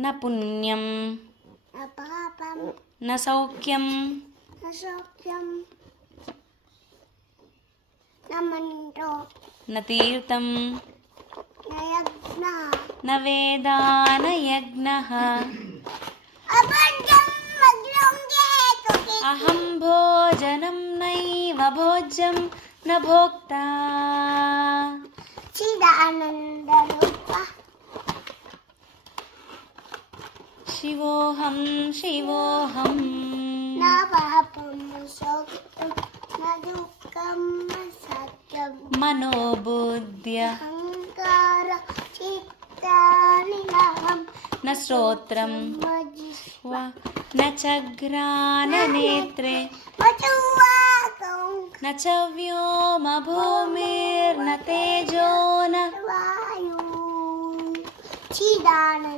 न पुण्यं न पापं न सौख्यं न सौख्यं न मन्त्रो न तीर्थं न यज्ञः न वेदा न यज्ञः अभद्रं मग्नं चेतुके अहं भोजनं नैव भोज्यं न भोक्ता चिदानन्दरूपः शिवोऽहं शिवोऽहं न पापं न सौख्यं न दुःखं न सत्यं मनोबुद्ध्य अहङ्कार चित्तानि नाहं न श्रोत्रं वा न च घ्राणनेत्रे न च व्योम भूमिर्न तेजो न वायु चिदानन्द